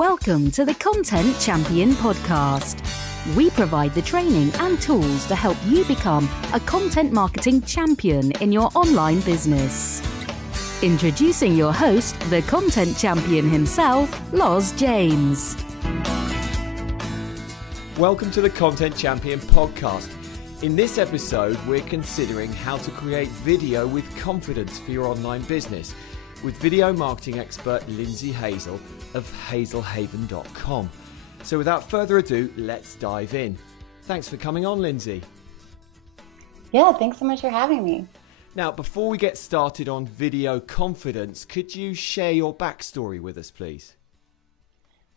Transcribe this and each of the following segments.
Welcome to the Content Champion podcast. We provide the training and tools to help you become a content marketing champion in your online business. Introducing your host, the content champion himself, Loz James. Welcome to the Content Champion podcast. In this episode, we're considering how to create video with confidence for your online business with video marketing expert Lindsey Hazel of hazelhaven.com. So without further ado, let's dive in. Thanks for coming on, Lindsey. Yeah, thanks so much for having me. Now, before we get started on video confidence, could you share your backstory with us, please?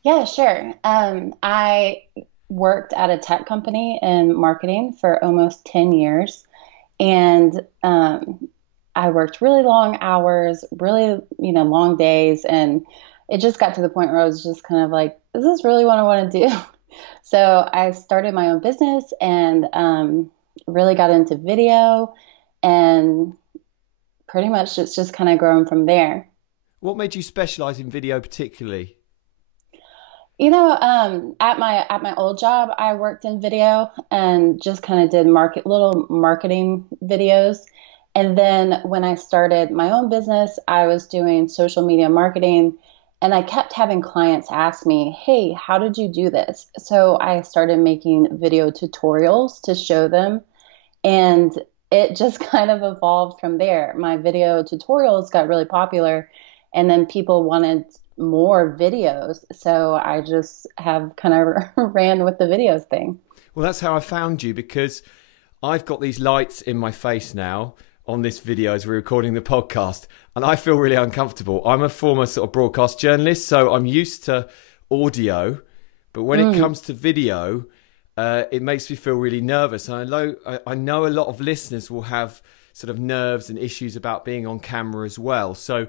Yeah, sure. I worked at a tech company in marketing for almost 10 years. And I worked really long hours, really, long days. And it just got to the point where I was just kind of like, is this really what I want to do? So I started my own business and really got into video, and pretty much it's just kind of grown from there. What made you specialize in video particularly? At my old job, I worked in video and just kind of did little marketing videos. And then when I started my own business, I was doing social media marketing, and I kept having clients ask me, hey, how did you do this? So I started making video tutorials to show them, and it just kind of evolved from there. My video tutorials got really popular, and then people wanted more videos. So I just have kind of ran with the videos thing. Well, that's how I found you, because I've got these lights in my face now on this video as we're recording the podcast, and I feel really uncomfortable. I'm a former sort of broadcast journalist, so I'm used to audio, but when it comes to video, it makes me feel really nervous. And I know a lot of listeners will have sort of nerves and issues about being on camera as well. So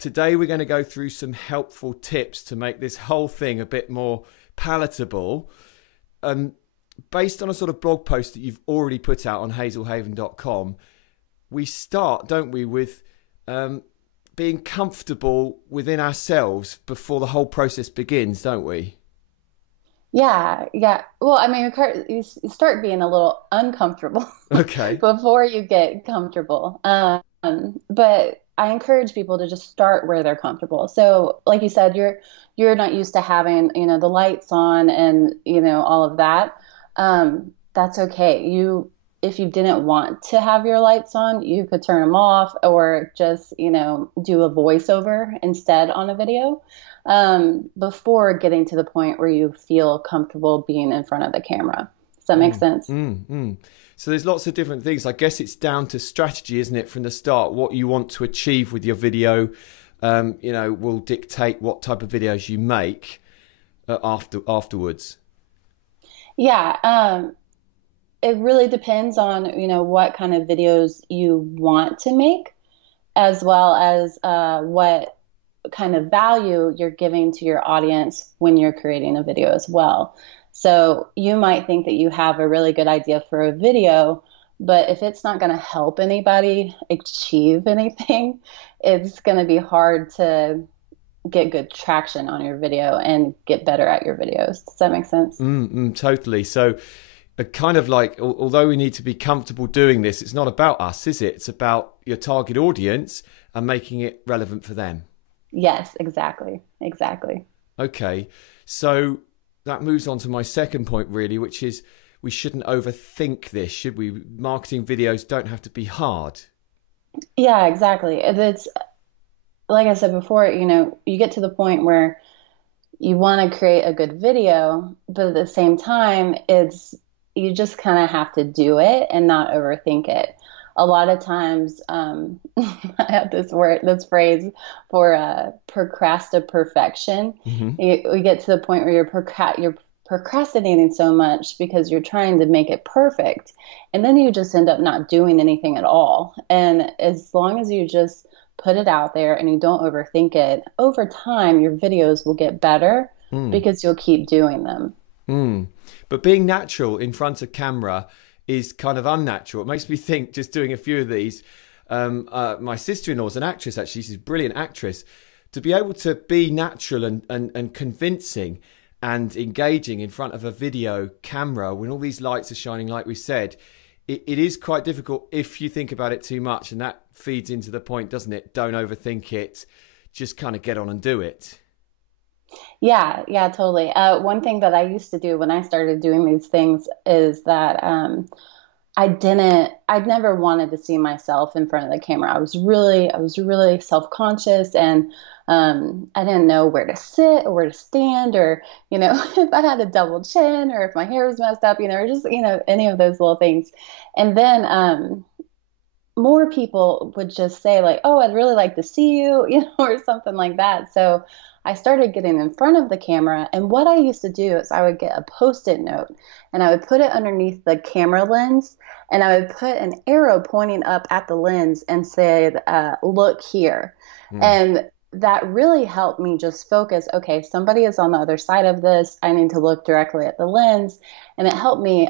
today we're going to go through some helpful tips to make this whole thing a bit more palatable. Based on a sort of blog post that you've already put out on hazelhaven.com, we start, don't we, with being comfortable within ourselves before the whole process begins, don't we? Yeah. Well, I mean, you start being a little uncomfortable Okay. before you get comfortable. But I encourage people to just start where they're comfortable. So like you said, you're not used to having, the lights on and, all of that. That's okay. If you didn't want to have your lights on, you could turn them off or just, do a voiceover instead on a video, before getting to the point where you feel comfortable being in front of the camera. Does that make sense? So there's lots of different things. I guess it's down to strategy, isn't it, from the start? What you want to achieve with your video, will dictate what type of videos you make afterwards. Yeah. It really depends on, what kind of videos you want to make, as well as what kind of value you're giving to your audience when you're creating a video as well. So you might think that you have a really good idea for a video, but if it's not going to help anybody achieve anything, it's going to be hard to get good traction on your video and get better at your videos. Does that make sense? Totally. So kind of like, although we need to be comfortable doing this, it's not about us, is it? It's about your target audience and making it relevant for them. Yes, exactly. Okay. So that moves on to my second point, really, which is we shouldn't overthink this, should we? Marketing videos don't have to be hard. Yeah, exactly. It's like I said before, you get to the point where you want to create a good video, but at the same time, you just kind of have to do it and not overthink it. A lot of times, I have this phrase for procrastination. We get to the point where you're procrastinating so much because you're trying to make it perfect, and then you just end up not doing anything at all. And as long as you just put it out there and you don't overthink it, over time your videos will get better because you'll keep doing them. But being natural in front of camera is kind of unnatural. It makes me think, just doing a few of these, my sister-in-law is an actress, actually. She's a brilliant actress. to be able to be natural and convincing and engaging in front of a video camera when all these lights are shining, like we said, it is quite difficult if you think about it too much. And that feeds into the point, doesn't it? Don't overthink it. Just kind of get on and do it. Yeah, yeah, totally. One thing that I used to do when I started doing these things is that I'd never wanted to see myself in front of the camera. I was really self-conscious, and I didn't know where to sit or where to stand, or, if I had a double chin or if my hair was messed up, or just, any of those little things. And then, more people would just say like, "Oh, I'd really like to see you," or something like that. So I started getting in front of the camera, and what I used to do is I would get a Post-it note and I would put it underneath the camera lens, and I would put an arrow pointing up at the lens and say, "Look here." And that really helped me just focus. Okay, somebody is on the other side of this. I need to look directly at the lens. And it helped me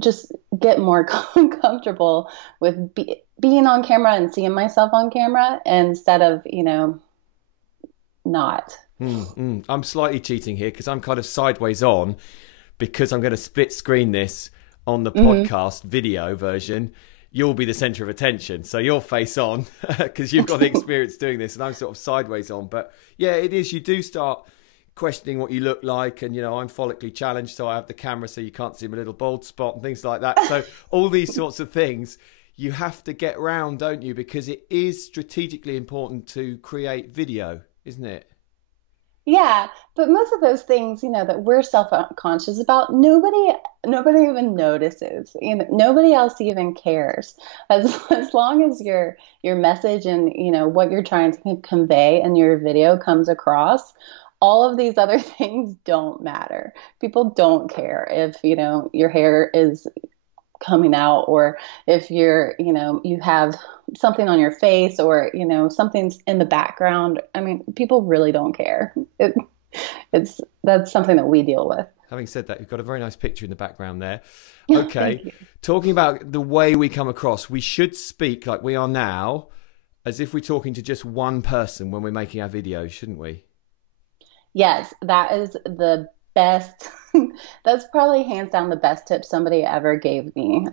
just get more comfortable with being on camera and seeing myself on camera instead of, not. I'm slightly cheating here because I'm kind of sideways on, because I'm going to split screen this on the podcast video version. You'll be the center of attention, so you're face on because you've got the experience doing this, and I'm sort of sideways on. But yeah, it is. You do start questioning what you look like, and I'm follically challenged, so I have the camera so you can't see my little bald spot and things like that. So all these sorts of things you have to get round, don't you? Because it is strategically important to create video, isn't it? Yeah, but most of those things, that we're self-conscious about, nobody even notices. Nobody else even cares. As long as your message and what you're trying to convey in your video comes across, all of these other things don't matter. People don't care if your hair is coming out, or if you have something on your face, or something's in the background. I mean, people really don't care. That's something that we deal with. Having said that, you've got a very nice picture in the background there. Okay, talking about the way we come across, we should speak like we are now, as if we're talking to just one person when we're making our videos, shouldn't we? Yes, that is the best. That's probably hands down the best tip somebody ever gave me.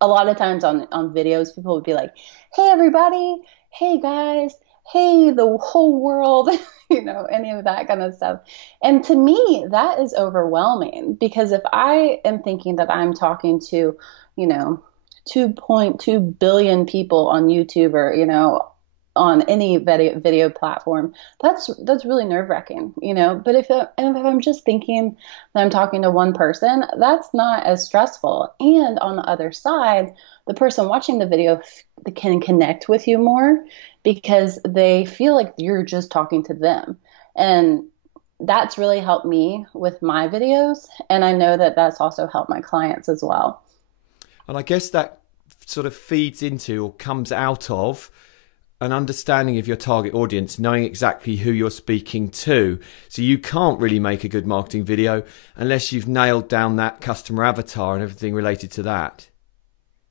A lot of times on videos, people would be like, "Hey, everybody. Hey, guys. Hey, the whole world," any of that kind of stuff. And to me, that is overwhelming, because if I am thinking that I'm talking to, 2.2 billion people on YouTube, or, on any video platform, that's really nerve-wracking, But if I'm just thinking that I'm talking to one person, that's not as stressful. And on the other side, the person watching the video can connect with you more, because they feel like you're just talking to them. And that's really helped me with my videos. And I know that that's also helped my clients as well. And I guess that sort of feeds into, or comes out of, an understanding of your target audience, knowing exactly who you're speaking to. So you can't really make a good marketing video unless you've nailed down that customer avatar and everything related to that.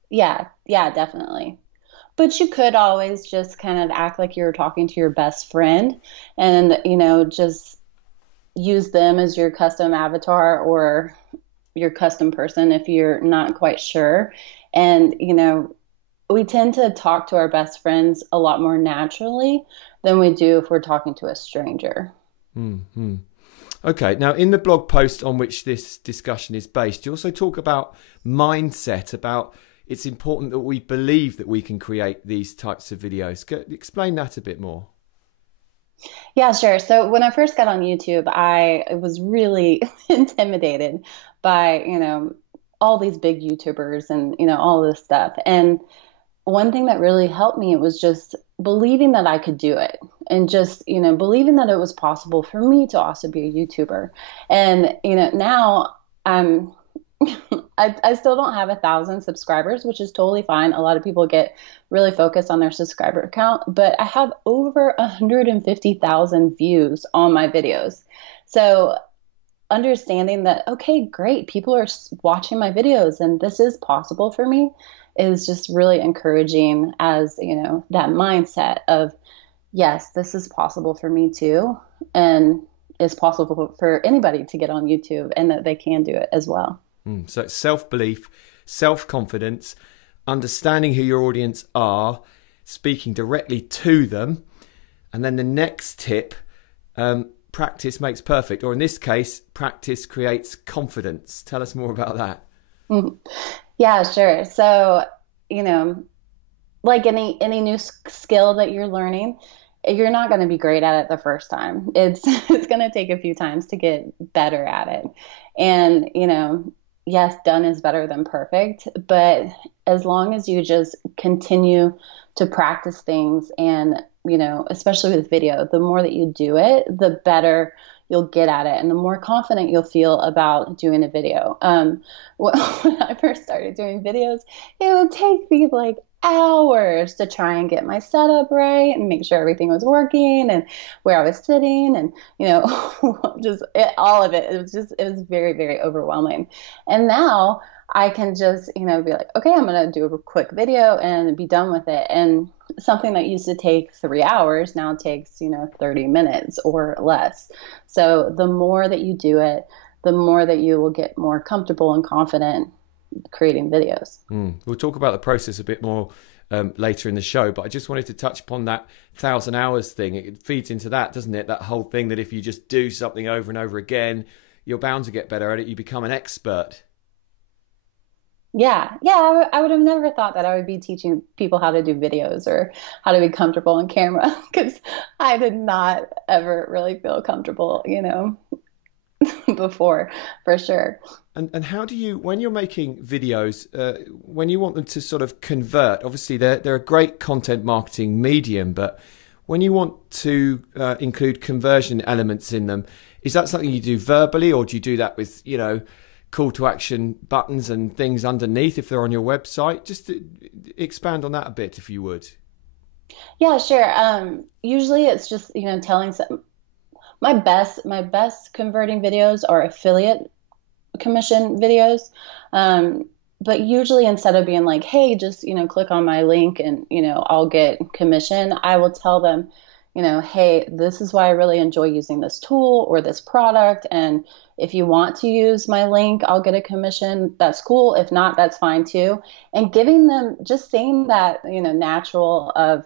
Yeah, definitely. But you could always just kind of act like you're talking to your best friend, and, just use them as your custom avatar or your custom person if you're not quite sure. And, we tend to talk to our best friends a lot more naturally than we do if we're talking to a stranger. Mm-hmm. Okay. Now, in the blog post on which this discussion is based, you also talk about mindset, about it's important that we believe that we can create these types of videos. Explain that a bit more. Yeah, sure. So when I first got on YouTube, I was really intimidated by, all these big YouTubers and, all this stuff. And one thing that really helped me was just believing that I could do it, and just, believing that it was possible for me to also be a YouTuber. And, now I still don't have 1,000 subscribers, which is totally fine. A lot of people get really focused on their subscriber count, but I have over 150,000 views on my videos. So understanding that, okay, great, people are watching my videos and this is possible for me, is just really encouraging, as, that mindset of yes, this is possible for me too. And it's possible for anybody to get on YouTube, and that they can do it as well. So it's self-belief, self-confidence, understanding who your audience are, speaking directly to them. And then the next tip, practice makes perfect. Or in this case, practice creates confidence. Tell us more about that. Yeah, sure. So, like any new skill that you're learning, you're not going to be great at it the first time. It's it's going to take a few times to get better at it. And, yes, done is better than perfect, but as long as you just continue to practice things, and, especially with video, the more that you do it, the better you'll get at it, and the more confident you'll feel about doing a video. When I first started doing videos, it would take me like hours to try and get my setup right and make sure everything was working and where I was sitting, and all of it. It was very, very overwhelming. And now I can just be like, okay, I'm gonna do a quick video and be done with it. And something that used to take 3 hours now takes 30 minutes or less. So the more that you do it, the more that you will get more comfortable and confident creating videos. We'll talk about the process a bit more later in the show, but I just wanted to touch upon that 1,000 hours thing. It feeds into that, doesn't it? That whole thing that if you just do something over and over again, you're bound to get better at it. You become an expert. Yeah. I would have never thought that I would be teaching people how to do videos or how to be comfortable on camera, because I did not ever really feel comfortable, before, for sure. And how do you, when you're making videos, when you want them to sort of convert, obviously they're a great content marketing medium, but when you want to include conversion elements in them, is that something you do verbally, or do you do that with, call to action buttons and things underneath if they're on your website? Just to expand on that a bit, if you would. Yeah, sure. Usually it's just, telling some, my best converting videos are affiliate commission videos. But usually instead of being like, hey, just, click on my link and, I'll get commission, I will tell them, hey, this is why I really enjoy using this tool or this product. And if you want to use my link, I'll get a commission. That's cool. If not, that's fine too. And giving them, just saying that, natural of,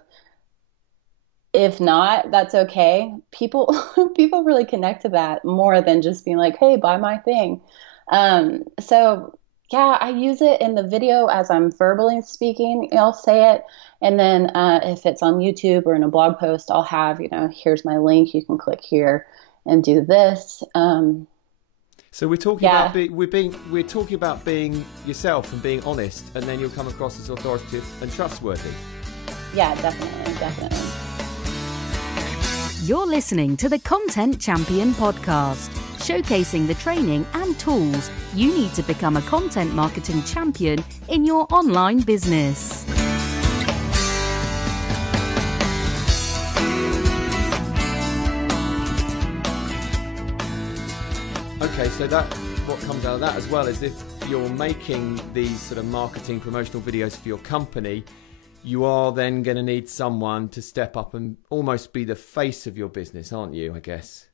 if not, that's okay. People really connect to that more than just being like, hey, buy my thing. So yeah, I use it in the video as I'm verbally speaking. I'll say it. And then if it's on YouTube or in a blog post, I'll have, here's my link. You can click here and do this. So we're talking about we're talking about being yourself and being honest, and then you'll come across as authoritative and trustworthy. Yeah, definitely. You're listening to the Content Champion podcast, showcasing the training and tools you need to become a content marketing champion in your online business. Okay, so what comes out of that as well is if you're making these sort of marketing promotional videos for your company, you are then going to need someone to step up and almost be the face of your business, aren't you, I guess?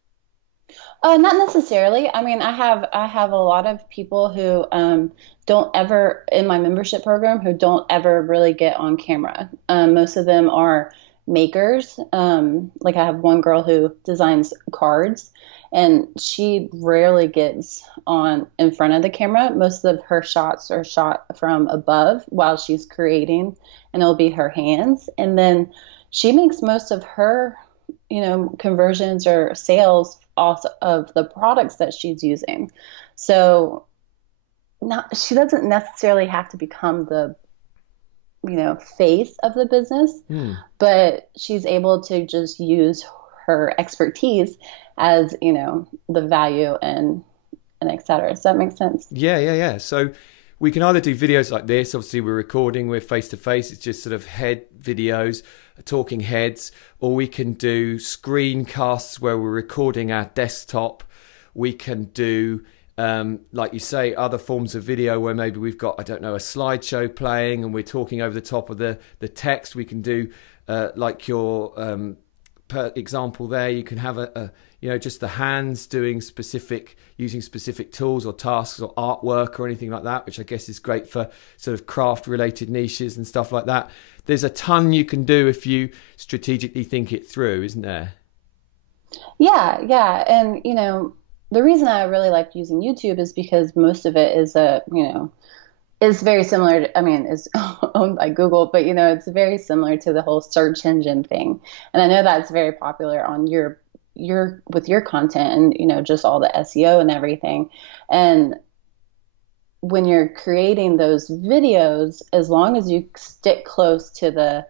Not necessarily. I mean, I have a lot of people who don't ever, in my membership program, who don't ever really get on camera. Most of them are makers. Like I have one girl who designs cards, and she rarely gets on in front of the camera. Most of her shots are shot from above while she's creating, and it'll be her hands. And then she makes most of her, conversions or sales also of the products that she's using. So she doesn't necessarily have to become the, face of the business, but she's able to just use her expertise as, the value and et cetera. Does that make sense? Yeah. So we can either do videos like this. Obviously, we're recording, we're face to face. It's just sort of head videos, talking heads, or we can do screencasts where we're recording our desktop. We can do, like you say, other forms of video where maybe we've got, a slideshow playing and we're talking over the top of the text. We can do like your example there. You can have just the hands using specific tools or tasks or artwork or anything like that, which I guess is great for sort of craft related niches and stuff like that. There's a ton you can do if you strategically think it through, isn't there? Yeah, yeah. And, the reason I really like using YouTube is because most of it is is very similar to, is owned by Google, but it's very similar to the whole search engine thing. And I know that's very popular on your with your content and, just all the SEO and everything. And when you're creating those videos, as long as you stick close to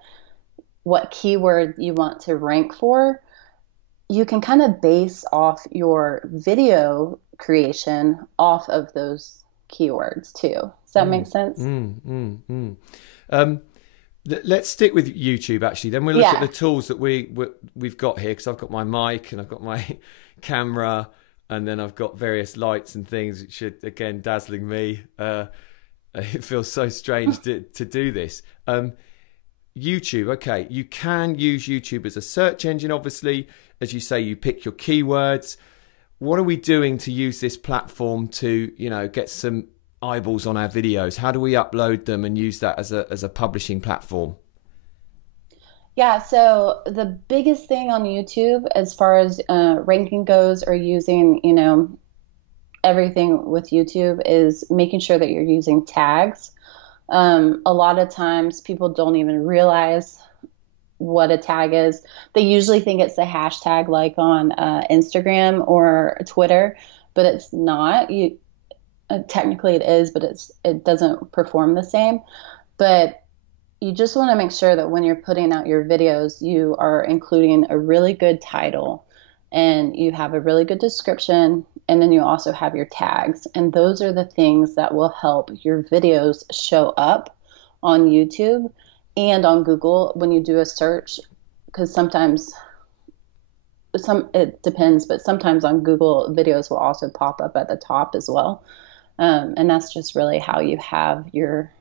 what keyword you want to rank for, you can kind of base off your video creation off of those keywords too. Does that make sense? Let's stick with YouTube actually. Then we'll look at the tools that we've got here, because I've got my mic and I've got my camera, and then I've got various lights and things, which are again dazzling me. It feels so strange to do this. YouTube, okay, you can use YouTube as a search engine, obviously. As you say, you pick your keywords. What are we doing to use this platform to, get some eyeballs on our videos? How do we upload them and use that as a publishing platform? Yeah, so the biggest thing on YouTube as far as ranking goes, or using, everything with YouTube, is making sure that you're using tags. A lot of times people don't even realize what a tag is. They usually think it's a hashtag like on Instagram or Twitter, but it's not. Technically it is, but it doesn't perform the same. But you just want to make sure that when you're putting out your videos, you are including a really good title and you have a really good description, and then you also have your tags. And those are the things that will help your videos show up on YouTube and on Google when you do a search, because sometimes it depends, but sometimes on Google, videos will also pop up at the top as well. And that's just really how you have your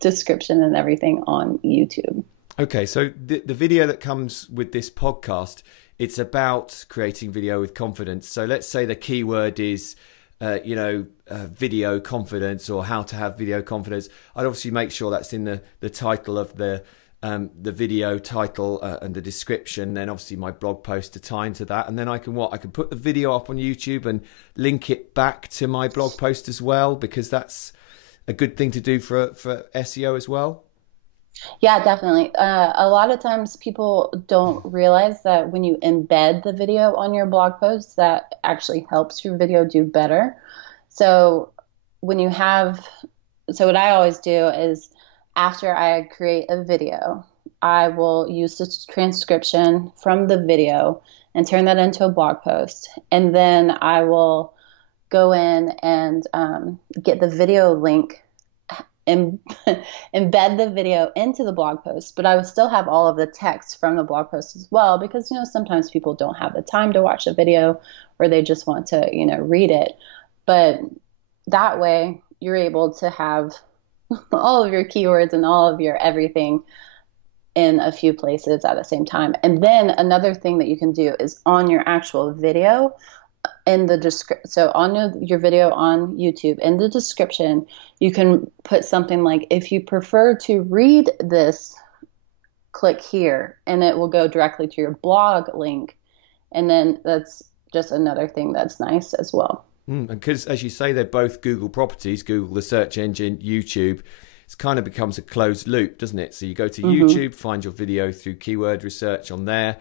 description and everything on YouTube. Okay, so the video that comes with this podcast, it's about creating video with confidence. So let's say the keyword is video confidence, or how to have video confidence. I'd obviously make sure that's in the title of the video title and the description. Then obviously my blog post to tie into that, and then I can put the video up on YouTube and link it back to my blog post as well, because that's a good thing to do for SEO as well. Yeah, definitely. A lot of times people don't realize that when you embed the video on your blog post, that actually helps your video do better. So what I always do is, after I create a video, I will use the transcription from the video and turn that into a blog post. And then I will go in and get the video link and embed the video into the blog post, but I would still have all of the text from the blog post as well, because, sometimes people don't have the time to watch a video, or they just want to, read it. But that way you're able to have all of your keywords and all of your everything in a few places at the same time. And then another thing that you can do is on your actual video, in the description, so on your video on YouTube, in the description, you can put something like, if you prefer to read this, click here, and it will go directly to your blog link. And then that's just another thing that's nice as well. Because as you say, they're both Google properties, Google the search engine, YouTube. It kind of becomes a closed loop, doesn't it? So you go to YouTube, find your video through keyword research on there,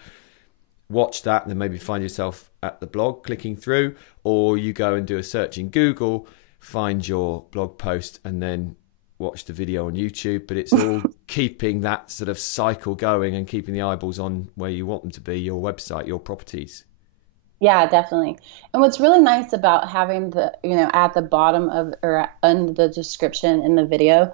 watch that, and then maybe find yourself at the blog clicking through, or you go and do a search in Google, find your blog post, and then watch the video on YouTube. But it's all keeping that sort of cycle going and keeping the eyeballs on where you want them to be, your website, your properties. Yeah, definitely. And what's really nice about having the, at the bottom of, or under the description in the video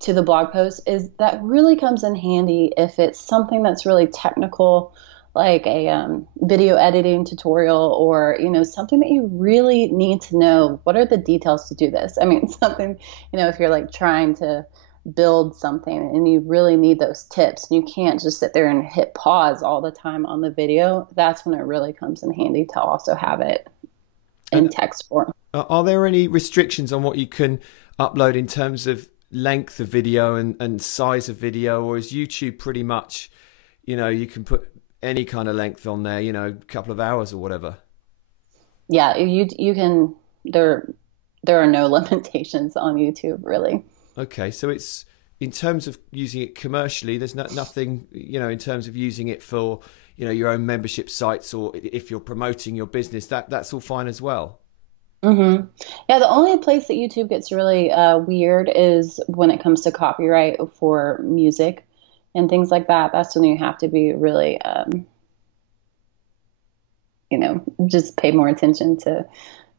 to the blog post, is that really comes in handy if it's something that's really technical, like a video editing tutorial, or, something that you really need to know. What are the details to do this? I mean, something, if you're like trying to build something and you really need those tips, and you can't just sit there and hit pause all the time on the video, that's when it really comes in handy to also have it in text form. Are there any restrictions on what you can upload in terms of length of video and size of video, or is YouTube pretty much, you can put any kind of length on there, a couple of hours or whatever? Yeah, you can, there are no limitations on YouTube, really. Okay, so it's, in terms of using it commercially, there's nothing, in terms of using it for, your own membership sites, or if you're promoting your business, that's all fine as well. Mm-hmm. Yeah, the only place that YouTube gets really weird is when it comes to copyright for music and things like that. That's when you have to be really, just pay more attention to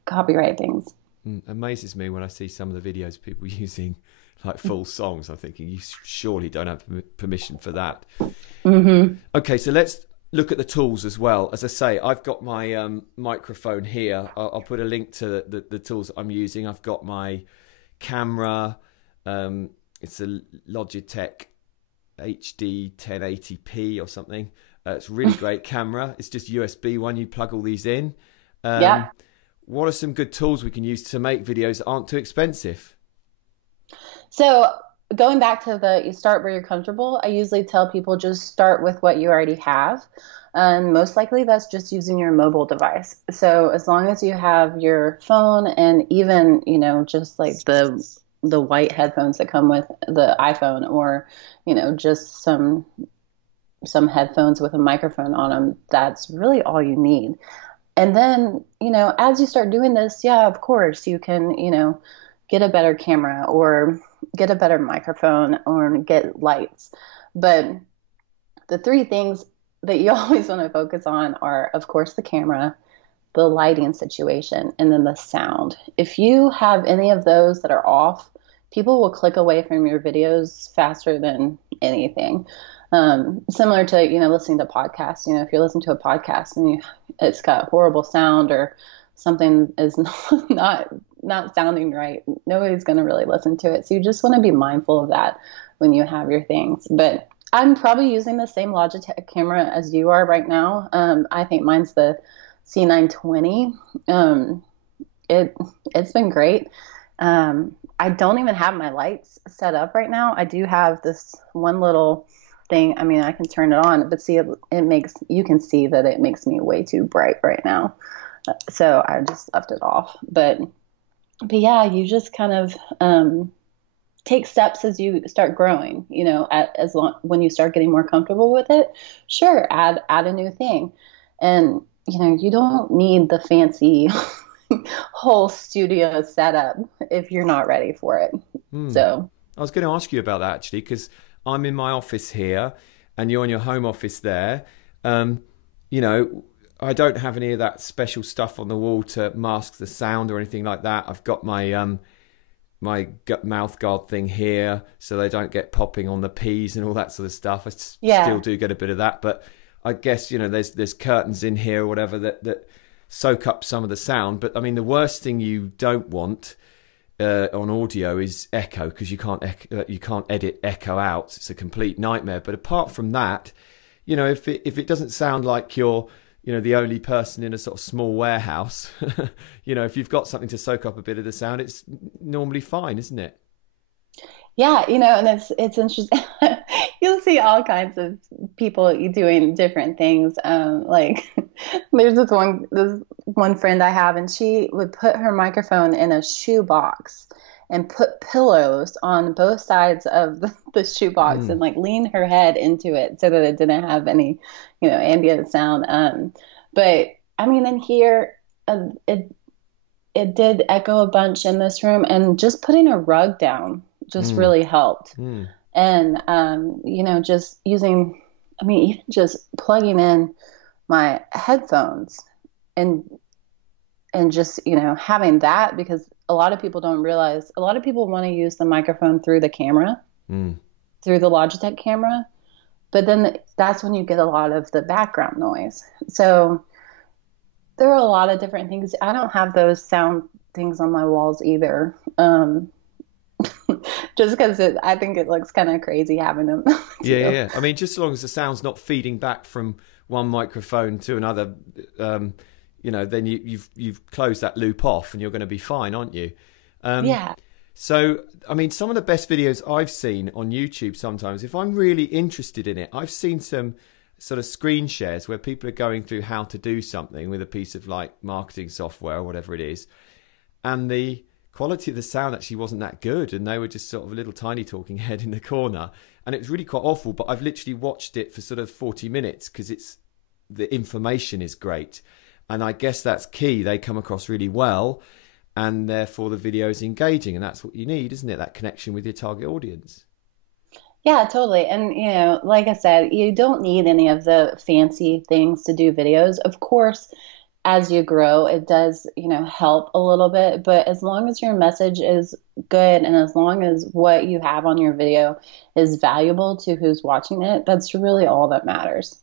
copyright things. Amazes me when I see some of the videos people using like full songs. I'm thinking, you surely don't have permission for that. Mm-hmm. Okay, so let's look at the tools as well. As I say, I've got my microphone here. I'll put a link to the tools that I'm using. I've got my camera. It's a Logitech HD 1080p or something. It's a really great camera. It's just USB one. You plug all these in. Yeah. What are some good tools we can use to make videos that aren't too expensive? So going back to you start where you're comfortable, I usually tell people just start with what you already have. And most likely that's just using your mobile device. So as long as you have your phone and even, just like the white headphones that come with the iPhone, or, just some headphones with a microphone on them, that's really all you need. And then, as you start doing this, yeah, of course you can, get a better camera or get a better microphone or get lights. But the three things that you always want to focus on are, of course, the camera, the lighting situation, and then the sound. If you have any of those that are off, people will click away from your videos faster than anything. Similar to, listening to podcasts. If you're listening to a podcast and it's got horrible sound or something is not sounding right, nobody's going to really listen to it. So you just want to be mindful of that when you have your things. But I'm probably using the same Logitech camera as you are right now. I think mine's the C920. It's been great. I don't even have my lights set up right now. I do have this one little thing. I mean, I can turn it on, but see, you can see that it makes me way too bright right now. So I just left it off. But yeah, you just kind of take steps as you start growing. When you start getting more comfortable with it, sure, add a new thing, and you don't need the fancy whole studio setup if you're not ready for it. So I was going to ask you about that actually, because I'm in my office here and you're in your home office there. I don't have any of that special stuff on the wall to mask the sound or anything like that. I've got my my mouth guard thing here so they don't get popping on the P's and all that sort of stuff. I still do get a bit of that, but I guess there's curtains in here or whatever that soak up some of the sound. But I mean, the worst thing you don't want on audio is echo, because you can't edit echo out. It's a complete nightmare. But apart from that, if it doesn't sound like you're the only person in a sort of small warehouse, if you've got something to soak up a bit of the sound, it's normally fine, isn't it? Yeah, and it's interesting. You'll see all kinds of people doing different things. Like there's this one friend I have, and she would put her microphone in a shoebox and put pillows on both sides of the shoebox and like lean her head into it so that it didn't have any, ambient sound. But I mean, in here, it did echo a bunch in this room, and just putting a rug down just really helped. And, just using, even just plugging in my headphones and just, having that, because a lot of people don't realize, a lot of people want to use the microphone through the camera, through the Logitech camera, but then that's when you get a lot of the background noise. So there are a lot of different things. I don't have those sound things on my walls either. just because I think it looks kind of crazy having them. Yeah. I mean, just as long as the sound's not feeding back from one microphone to another, then you've closed that loop off and you're going to be fine, aren't you? Yeah. So, I mean, some of the best videos I've seen on YouTube sometimes, if I'm really interested in it, I've seen some sort of screen shares where people are going through how to do something with a piece of like marketing software or whatever it is. And the quality of the sound actually wasn't that good. And they were just sort of a little tiny talking head in the corner. And it was really quite awful. But I've literally watched it for sort of 40 minutes because the information is great. And I guess that's key. They come across really well. And therefore the video is engaging. And that's what you need, isn't it? That connection with your target audience. Yeah, totally. And, like I said, you don't need any of the fancy things to do videos. Of course, as you grow, it does, help a little bit. But as long as your message is good and as long as what you have on your video is valuable to who's watching it, that's really all that matters.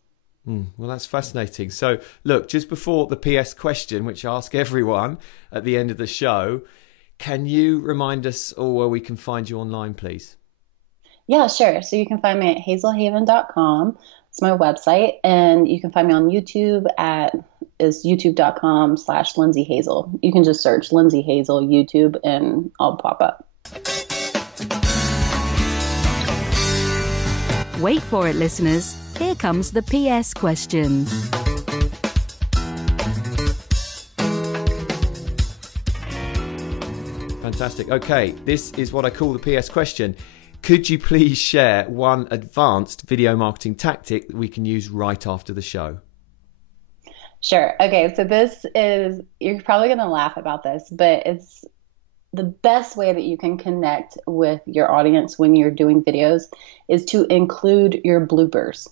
Well, that's fascinating. So, look, just before the PS question, which I ask everyone at the end of the show, can you remind us all where we can find you online, please? Yeah, sure. So you can find me at hazelhaven.com. It's my website. And you can find me on YouTube is youtube.com/Lindsey Hazel. You can just search Lindsey Hazel YouTube and I'll pop up. Wait for it, listeners. Here comes the PS question. Fantastic. Okay, this is what I call the PS question. Could you please share one advanced video marketing tactic that we can use right after the show? Sure. Okay, so this is, you're probably going to laugh about this, but it's the best way that you can connect with your audience when you're doing videos is to include your bloopers.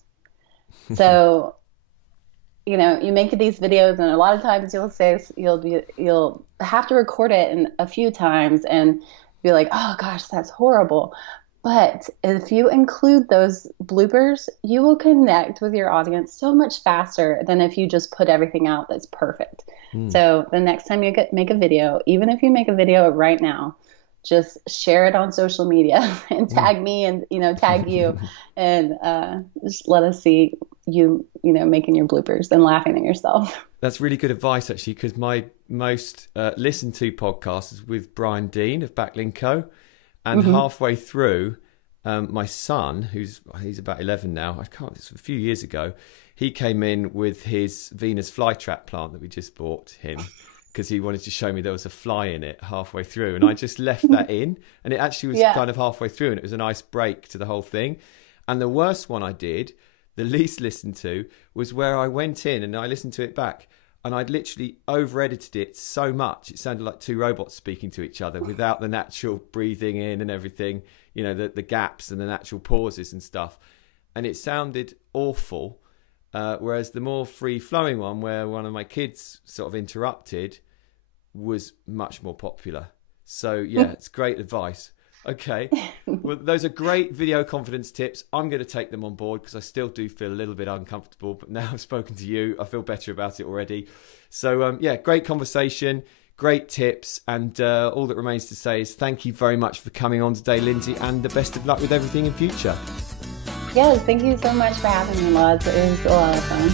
So, you make these videos and a lot of times you'll have to record it in a few times and be like, oh gosh, that's horrible. But if you include those bloopers, you will connect with your audience so much faster than if you just put everything out that's perfect. So the next time you make a video, even if you make a video right now, just share it on social media and tag me and, tag you and just let us see you, making your bloopers and laughing at yourself. That's really good advice, actually, because my most listened to podcast is with Brian Dean of Backlink Co. And halfway through, my son, he's about 11 now, it's a few years ago, he came in with his Venus flytrap plant that we just bought him because he wanted to show me there was a fly in it halfway through. And I just left that in. And it actually was kind of halfway through and it was a nice break to the whole thing. And the worst one I did, the least listened to, was where I went in and I listened to it back. And I'd literally over-edited it so much. It sounded like two robots speaking to each other without the natural breathing in and everything, the gaps and the natural pauses and stuff. And it sounded awful. Whereas the more free-flowing one, where one of my kids sort of interrupted, was much more popular. So, yeah, it's great advice. Okay. Well, those are great video confidence tips. I'm going to take them on board because I still do feel a little bit uncomfortable. But now I've spoken to you, I feel better about it already. So, great conversation, great tips. And all that remains to say is thank you very much for coming on today, Lindsey, and the best of luck with everything in future. Yes, thank you so much for having me, Lods. It was a lot of fun.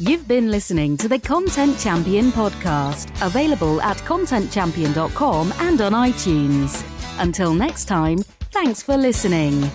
You've been listening to the Content Champion podcast, available at contentchampion.com and on iTunes. Until next time, thanks for listening.